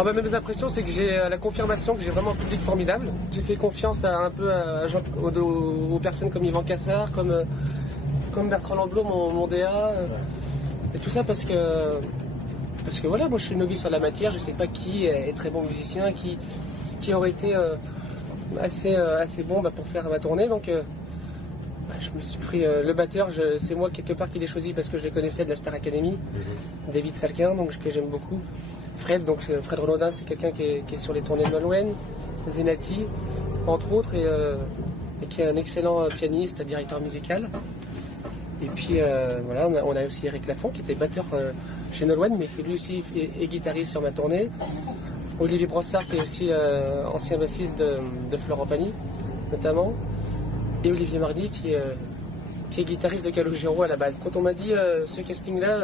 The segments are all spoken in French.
Ah bah, mes impressions, c'est que j'ai la confirmation que j'ai vraiment un public formidable. J'ai fait confiance aux personnes comme Yvan Cassard, comme Bertrand Lamblot, mon DA, et tout ça parce que voilà, moi je suis novice en la matière, je sais pas qui est très bon musicien, qui aurait été assez bon pour faire ma tournée, donc je me suis pris le batteur, c'est moi quelque part qui l'ai choisi parce que je le connaissais de la Star Academy, David Salkin, donc que j'aime beaucoup. Fred Renaudin, c'est quelqu'un qui est sur les tournées de Nolwenn, Zenati, entre autres, et qui est un excellent pianiste, directeur musical. Et puis voilà, on a aussi Eric Lafont qui était batteur chez Nolwenn, mais qui lui aussi est guitariste sur ma tournée. Olivier Brossard qui est aussi ancien bassiste de Florent Pagny, notamment. Et Olivier Mardy qui est guitariste de Calogero à la base. Quand on m'a dit ce casting-là,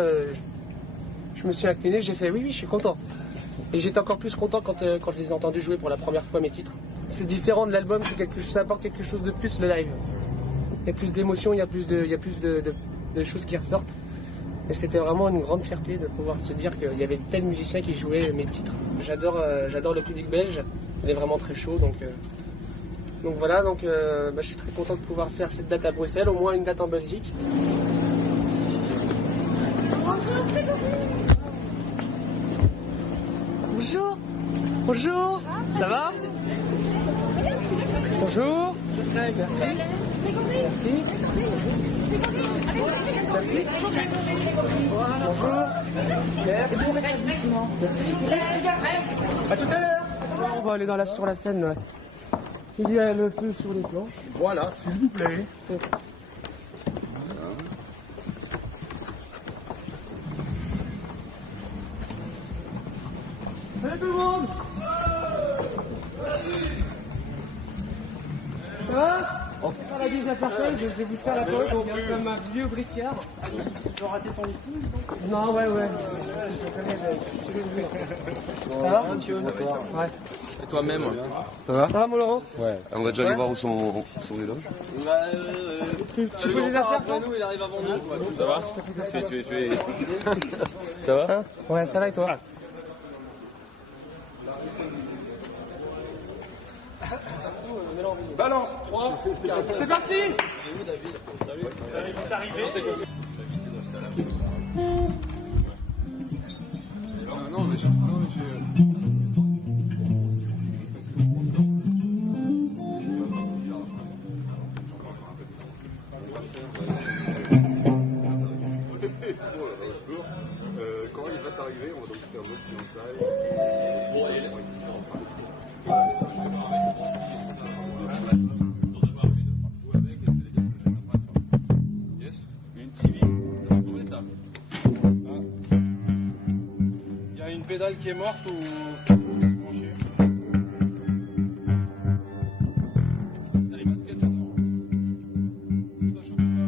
je me suis incliné, j'ai fait oui, je suis content. Et j'étais encore plus content quand je les ai entendus jouer pour la première fois mes titres. C'est différent de l'album, ça apporte quelque chose de plus, le live. Il y a plus d'émotions, il y a plus de choses qui ressortent. Et c'était vraiment une grande fierté de pouvoir se dire qu'il y avait tel musicien qui jouait mes titres. J'adore le public belge, il est vraiment très chaud. Donc voilà, je suis très content de pouvoir faire cette date à Bruxelles, au moins une date en Belgique. Bonjour. Bonjour. Ça va? Bonjour. Merci. Merci. Merci. Bonjour. Merci. À tout à l'heure. On va aller sur la scène. Là. Il y a le feu sur les planches. Voilà, s'il vous plaît. Salut tout le monde. Ça va? Pas la bise à personne, je vais vous faire la pause, comme un vieux briscard. Tu as raté ton meeting? Non, ouais. Ça va? Ouais. Et toi-même? Ça va mon Laurent? Ouais. On va déjà aller voir où sont les loges. Tu poses des affaires toi? Nous, il arrive avant nous. Ça va? Ça va? Hein? Ouais, ça va et toi? Balance, 3, 4. C'est parti! Non, mais j'ai... Quand il va t'arriver, on va donc faire un autre fiançailles. Une TV. Ça. Il y a une pédale qui est morte ou branchée. T'as les baskets là-dedans. Tu dois choper ça.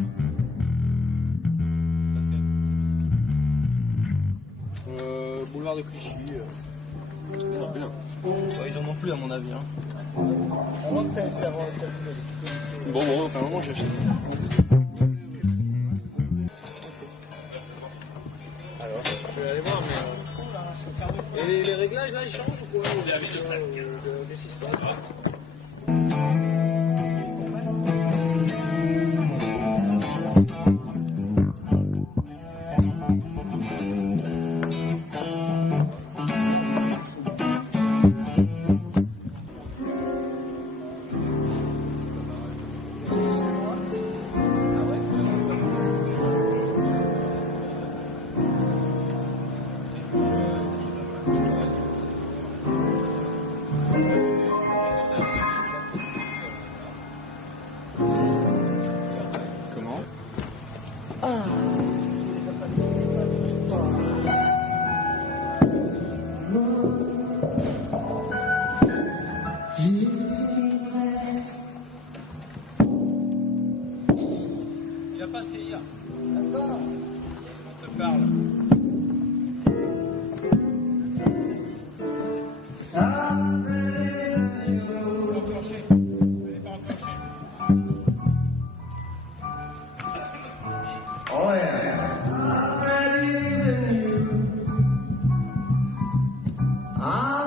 Basket. Boulevard de Clichy. Bien. Ils en ont plus à mon avis. Hein. Bon, enfin, un moment j'ai acheté ça. Alors, je vais aller voir, mais. Et les réglages là ils changent ou quoi? Il a passé hier. D'accord. On te parle. Enclenché. Elle n'est pas enclenchée. Oh yeah. Ah.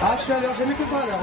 Ah, je suis à l'heure, j'ai mis que pas à l'heure.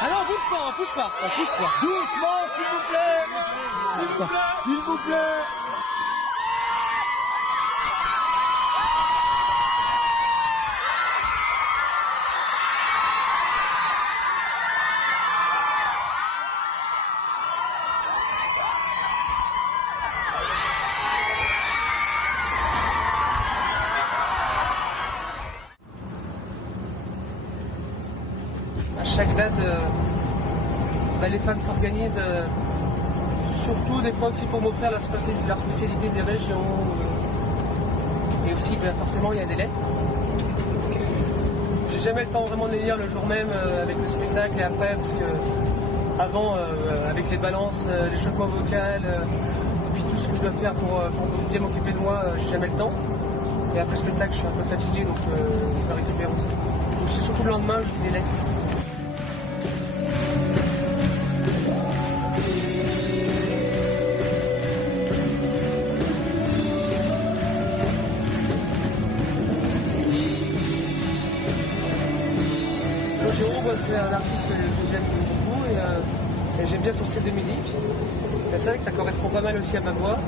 Ah non, on pousse pas. Doucement, s'il vous plaît. S'il vous plaît. À chaque date, les fans s'organisent, surtout des fois aussi pour m'offrir leur spécialité des régions. Et aussi, forcément, il y a des lettres. J'ai jamais le temps vraiment de les lire le jour même avec le spectacle et après, parce que avant, avec les balances, l'échauffement vocal, et puis tout ce que je dois faire pour bien m'occuper de moi, j'ai jamais le temps. Et après le spectacle, je suis un peu fatigué, donc je vais récupérer aussi. Donc c'est surtout le lendemain, je lis des lettres. C'est un artiste que j'aime beaucoup et j'aime bien son style de musique. C'est vrai que ça correspond pas mal aussi à ma voix.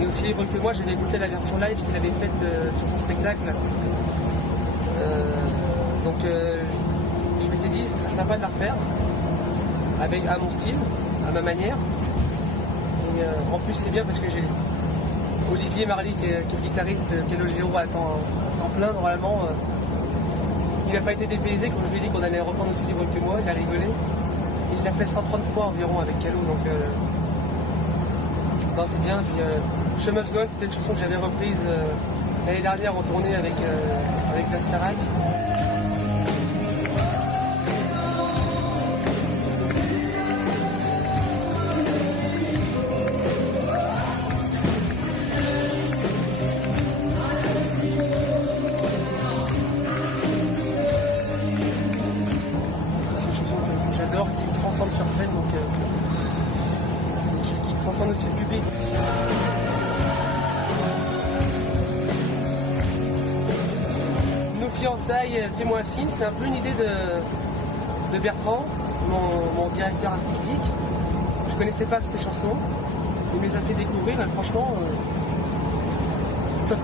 Et aussi les que moi, j'avais écouté la version live qu'il avait faite sur son spectacle. Donc je m'étais dit, ce serait sympa de la refaire à mon style, à ma manière. Et en plus c'est bien parce que j'ai Olivier Marly qui est le guitariste, qui est le Géo à temps plein normalement. Il n'a pas été dépaysé quand je lui ai dit qu'on allait reprendre aussi du vol que moi, il a rigolé. Il l'a fait 130 fois environ avec Calo, donc non, c'est bien. Puis Show Must Go On, c'était une chanson que j'avais reprise l'année dernière en tournée avec la Starac. Sur scène, donc qui transcende aussi le public. Nos fiançailles, fais-moi un signe, c'est un peu une idée de Bertrand, mon directeur artistique. Je connaissais pas ses chansons, il me les a fait découvrir et franchement top.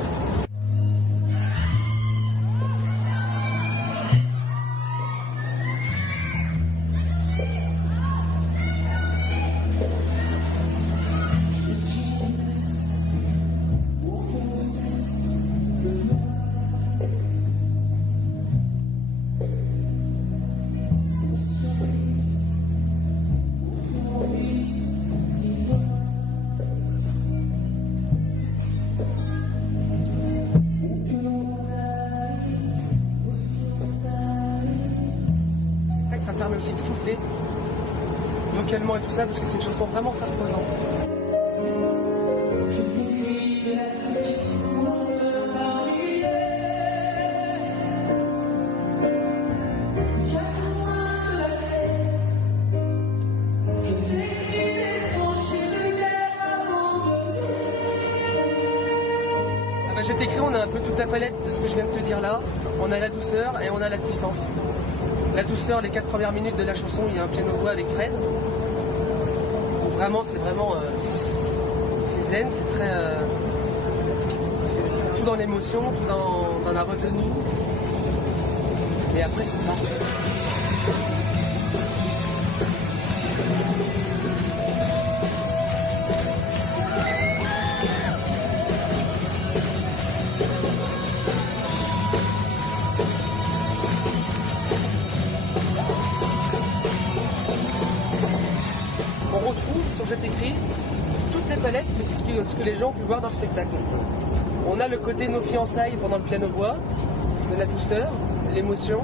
Ça me permet aussi de souffler vocalement et tout ça parce que c'est une chanson vraiment très reposante. Je t'écris, on a un peu toute la palette de ce que je viens de te dire là. On a la douceur et on a la puissance. La douceur, les 4 premières minutes de la chanson, il y a un piano-voix avec Fred. Donc vraiment, c'est zen, c'est très... c'est tout dans l'émotion, tout dans la retenue. Et après, c'est parti. On retrouve sur cet écrit toutes les palettes de ce que les gens ont pu voir dans le spectacle. On a le côté nos fiançailles pendant le piano-voix, de la douceur, de l'émotion,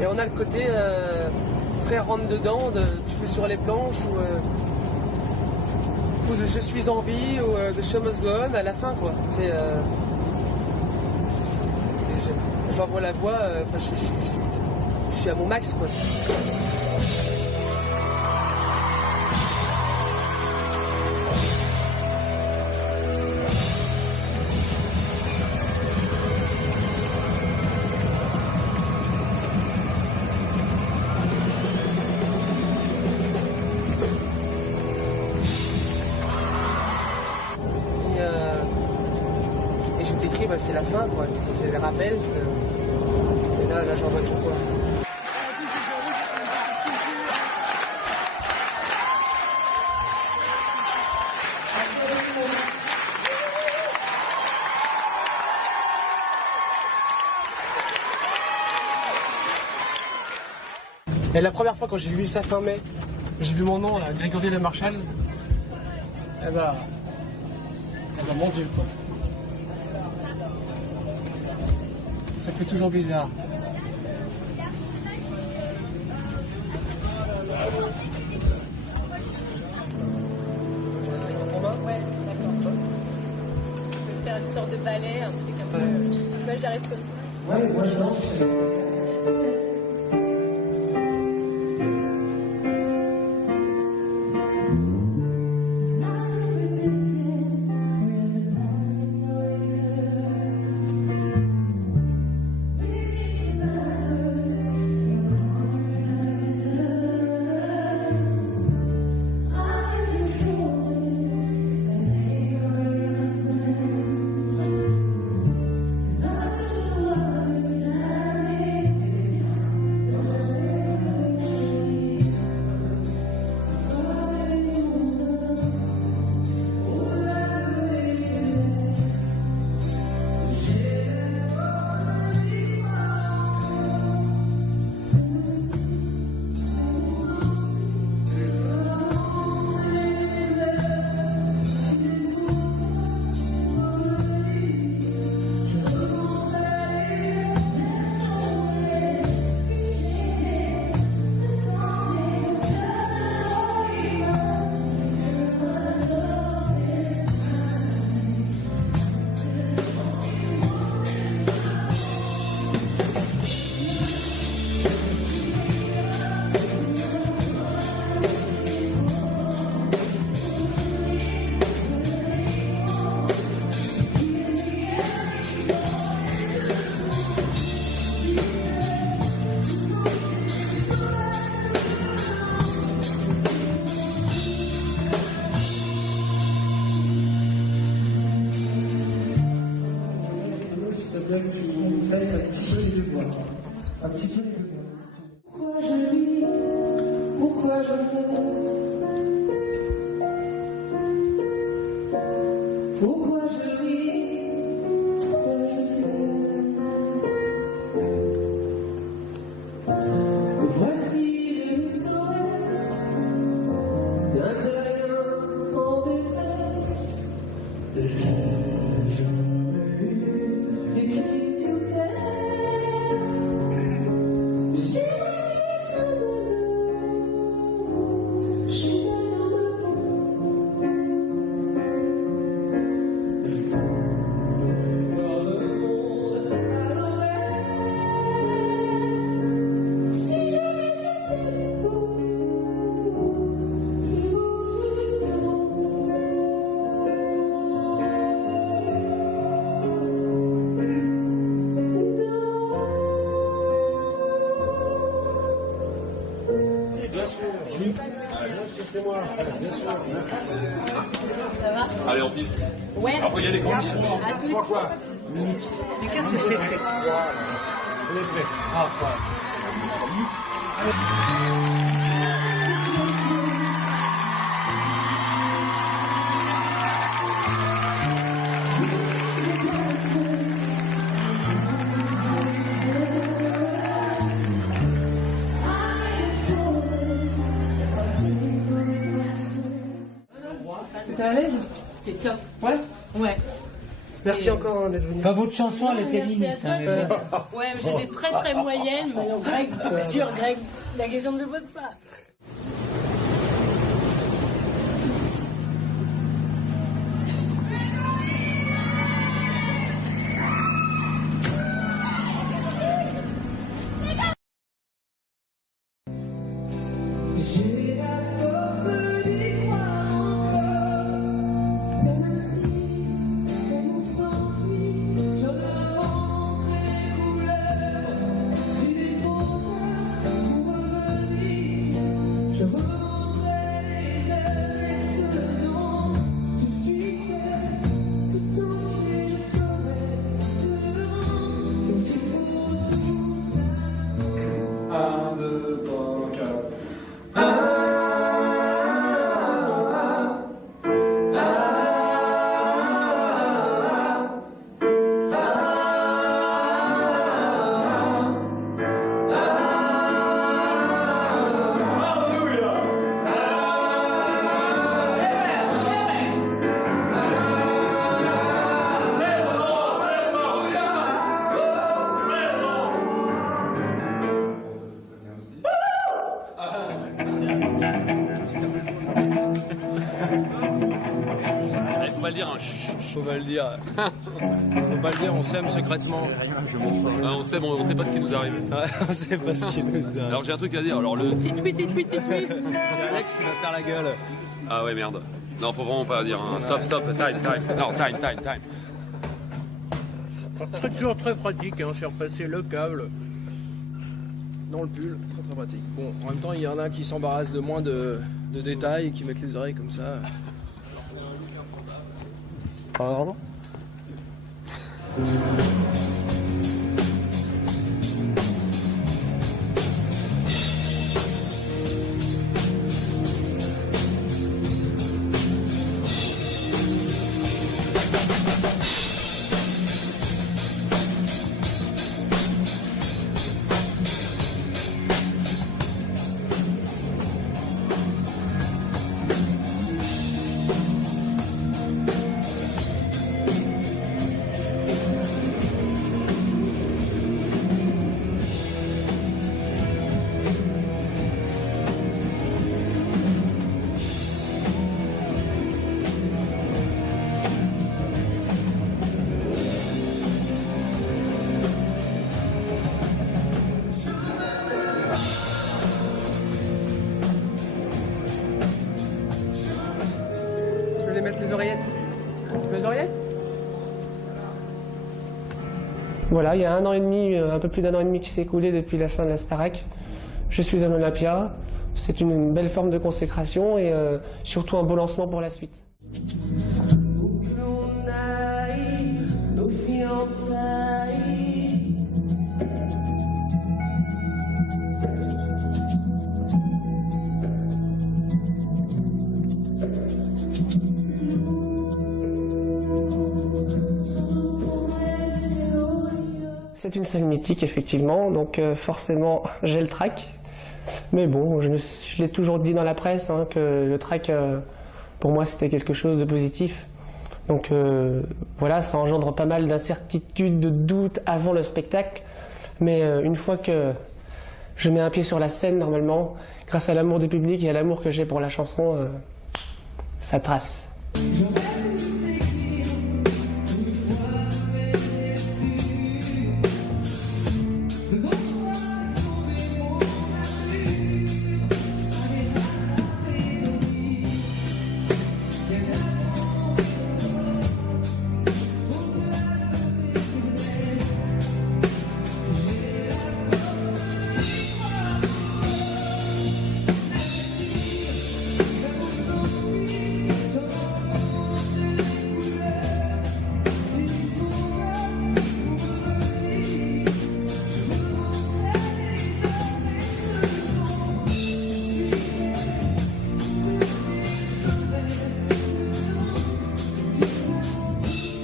et on a le côté très rentre dedans, tu fais sur les planches, ou de Je suis en vie, ou de Show Must Go On à la fin, quoi. J'envoie la voix, je suis à mon max, quoi. c'est la fin, quoi. C'est les rappels. Et là, j'en vois tout, quoi. Et la première fois quand j'ai vu ça fin mai, j'ai vu mon nom, là, Grégory Le Marchal, eh ben, mon Dieu, quoi. Ça fait toujours bizarre. Ouais, d'accord. Je vais faire une sorte de ballet, un truc un peu. Moi j'arrive comme ça. Ouais, moi je danse. Un petit peu. Pourquoi je vis? Pourquoi je pleure? Pourquoi je vis? Pourquoi je pleure? Voici le sens d'un crayon en détresse. J'ai jamais écrit sur terre. C'est moi, bien sûr. Ça va? Allez, en piste. Ouais. Après, il y a des conditions. À tout de suite. Quoi? Mais qu'est-ce que c'est que cette... Ah, quoi. T'es à l'aise? C'était top. Ouais. Ouais. Merci encore d'être venu. Enfin, votre chanson, elle était Merci limite. à hein, toi. mais bon. Ouais, mais j'étais très très moyenne. Mais non, Greg, dur Greg. La question ne se pose pas. J'ai la force d'y croire encore, même si on s'enfuit, j'en invente les couleurs. S'il est trop tard pour revenir, dire, hein. Faut pas le dire. Faut pas le dire, on s'aime secrètement. Ah, on s'aime, on sait pas ce qui nous arrive. On sait pas ce qui nous arrive. Alors j'ai un truc à dire, alors le... Titoui. C'est Alex qui va faire la gueule. Ah ouais, merde. Non, faut vraiment pas dire, hein. Stop, time. Non, time. C'est toujours très pratique, hein, faire passer le câble dans le pull, très pratique. Bon, en même temps, il y en a qui s'embarrassent de moins de détails et qui mettent les oreilles comme ça. Pardon ? Je vais mettre les oreillettes. Les oreillettes ? Voilà, il y a 1 an et demi, un peu plus d'1 an et demi qui s'est écoulé depuis la fin de la Starac. Je suis à l'Olympia. C'est une belle forme de consécration et surtout un beau lancement pour la suite. Où que l'on aille, nos fiançailles. C'est une salle mythique, effectivement, donc forcément j'ai le track. Mais bon, je l'ai toujours dit dans la presse, hein, que le track, pour moi, c'était quelque chose de positif. Donc voilà, ça engendre pas mal d'incertitudes, de doutes avant le spectacle. Mais une fois que je mets un pied sur la scène, normalement, grâce à l'amour du public et à l'amour que j'ai pour la chanson, ça trace.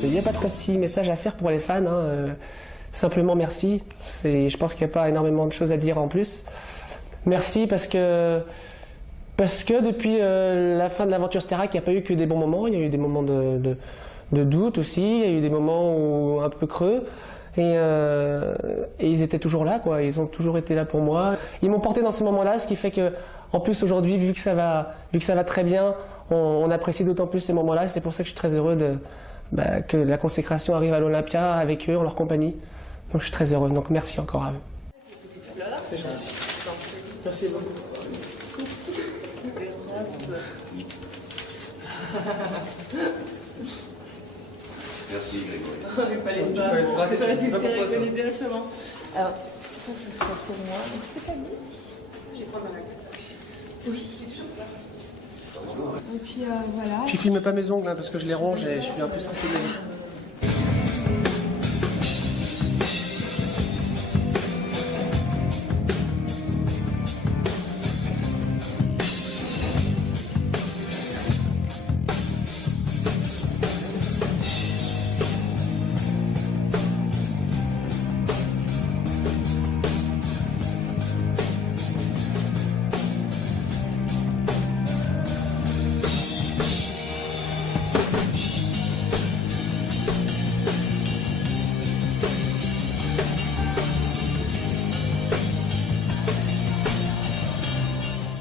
Il n'y a pas trop de message à faire pour les fans, hein. Simplement merci. Je pense qu'il n'y a pas énormément de choses à dire en plus. Merci parce que depuis la fin de l'aventure Starac, il n'y a pas eu que des bons moments. Il y a eu des moments de doute aussi. Il y a eu des moments un peu creux. Et ils étaient toujours là, quoi. Ils ont toujours été là pour moi. Ils m'ont porté dans ces moments-là, ce qui fait que, en plus aujourd'hui, vu que ça va très bien, on apprécie d'autant plus ces moments-là. C'est pour ça que je suis très heureux que la consécration arrive à l'Olympia avec eux, en leur compagnie. Donc je suis très heureux. Donc merci encore à eux. C'est gentil. Merci beaucoup. Merci Grégory. Il fallait Tu pas. peux être raté, J'aurais c'est dû pas te pour toi, ça. reconnaître directement. Alors, ça, ce sera pour moi. Donc, Stéphanie. J'ai pas mal. Oui. Et puis voilà. Tu filmes pas mes ongles, hein, parce que je les ronge et je suis un peu stressé de la vie.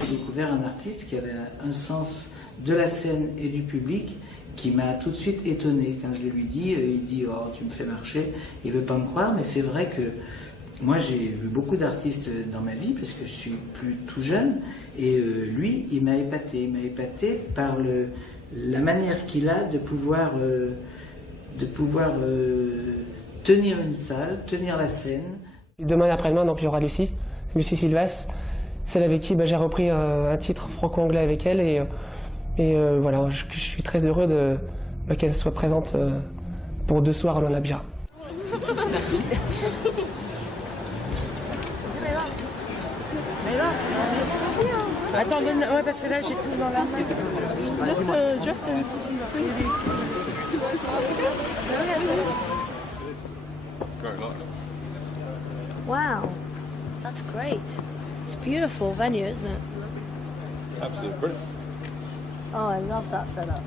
J'ai découvert un artiste qui avait un sens de la scène et du public qui m'a tout de suite étonné. Quand je le lui dis, il dit « Oh, tu me fais marcher », il veut pas me croire, mais c'est vrai que moi j'ai vu beaucoup d'artistes dans ma vie, parce que je suis plus tout jeune, et lui, il m'a épaté par la manière qu'il a de pouvoir tenir une salle, tenir la scène. Demain et après-demain, donc, il y aura Lucie Silvas, celle avec qui j'ai repris un titre franco-anglais avec elle, et voilà, je suis très heureux qu'elle soit présente pour 2 soirs à l'Olympia. Merci. Attends, ouais, parce que là j'ai tout dans la main. Wow, that's great. It's a beautiful venue, isn't it? Absolutely brilliant. Oh, I love that setup.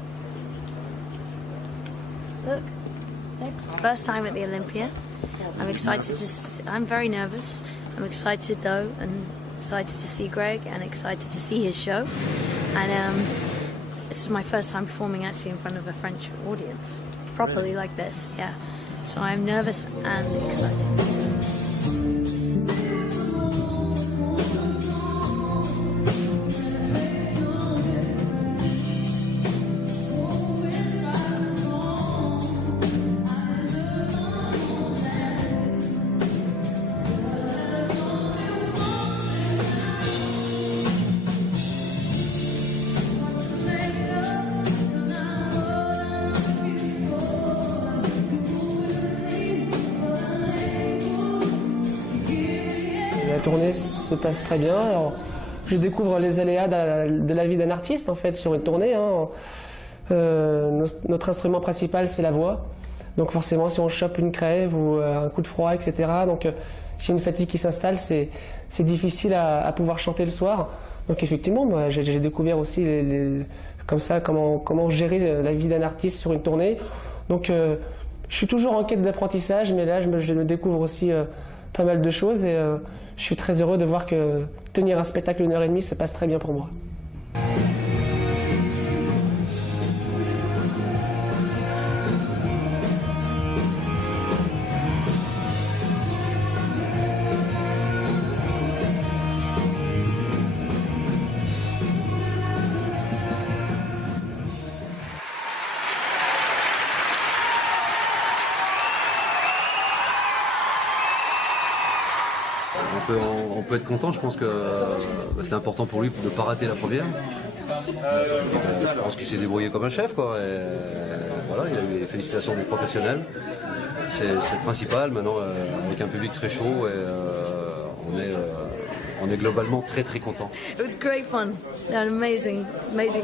Look, first time at the Olympia. I'm excited I'm very nervous. I'm excited though, and excited to see Greg and excited to see his show. And this is my first time performing actually in front of a French audience, properly like this, yeah. So I'm nervous and excited. La tournée se passe très bien. Alors, je découvre les aléas de la vie d'un artiste en fait sur une tournée. Notre instrument principal c'est la voix. Donc forcément si on chope une crève ou un coup de froid, etc. Donc s'il y a une fatigue qui s'installe, c'est difficile à pouvoir chanter le soir. Donc effectivement, moi, j'ai découvert aussi comme ça comment gérer la vie d'un artiste sur une tournée. Donc je suis toujours en quête d'apprentissage, mais là je me découvre aussi pas mal de choses et je suis très heureux de voir que tenir un spectacle 1h30 se passe très bien pour moi. On peut être content, je pense que c'est important pour lui de ne pas rater la première. Je pense qu'il s'est débrouillé comme un chef, quoi. Et voilà, il a eu les félicitations des professionnels. C'est le principal. Maintenant, avec un public très chaud, et, on est globalement très très content. It was great fun. An amazing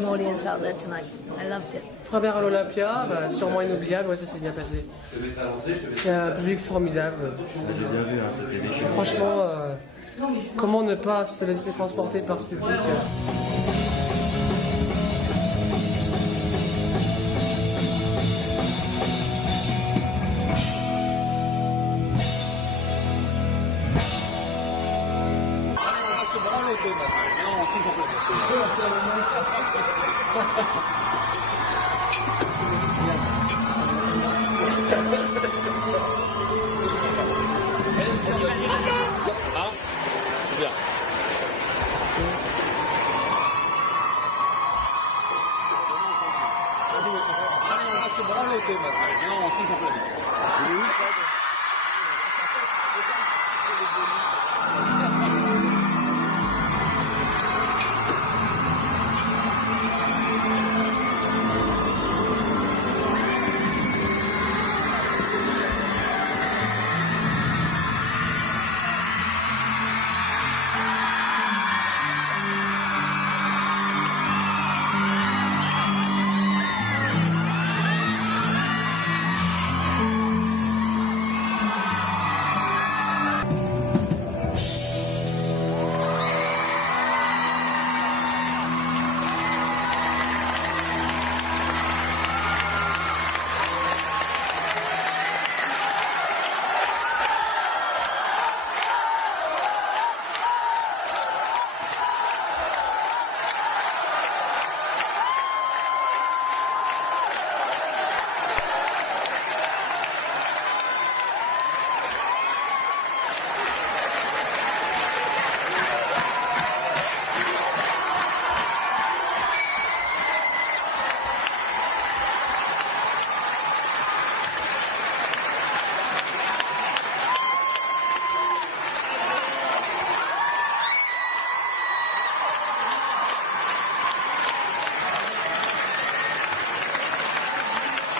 audience out there tonight. I loved it. Première à l'Olympia, sûrement inoubliable, ouais, ça s'est bien passé. Il y a un public formidable. J'ai bien vu, hein, c'était méchant. Franchement, comment ne pas se laisser transporter par ce public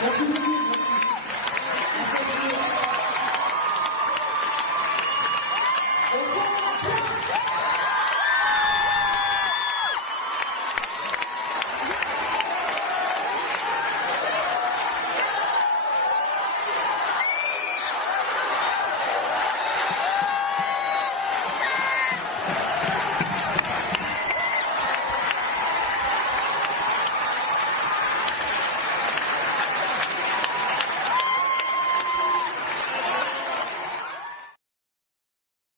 Merci beaucoup.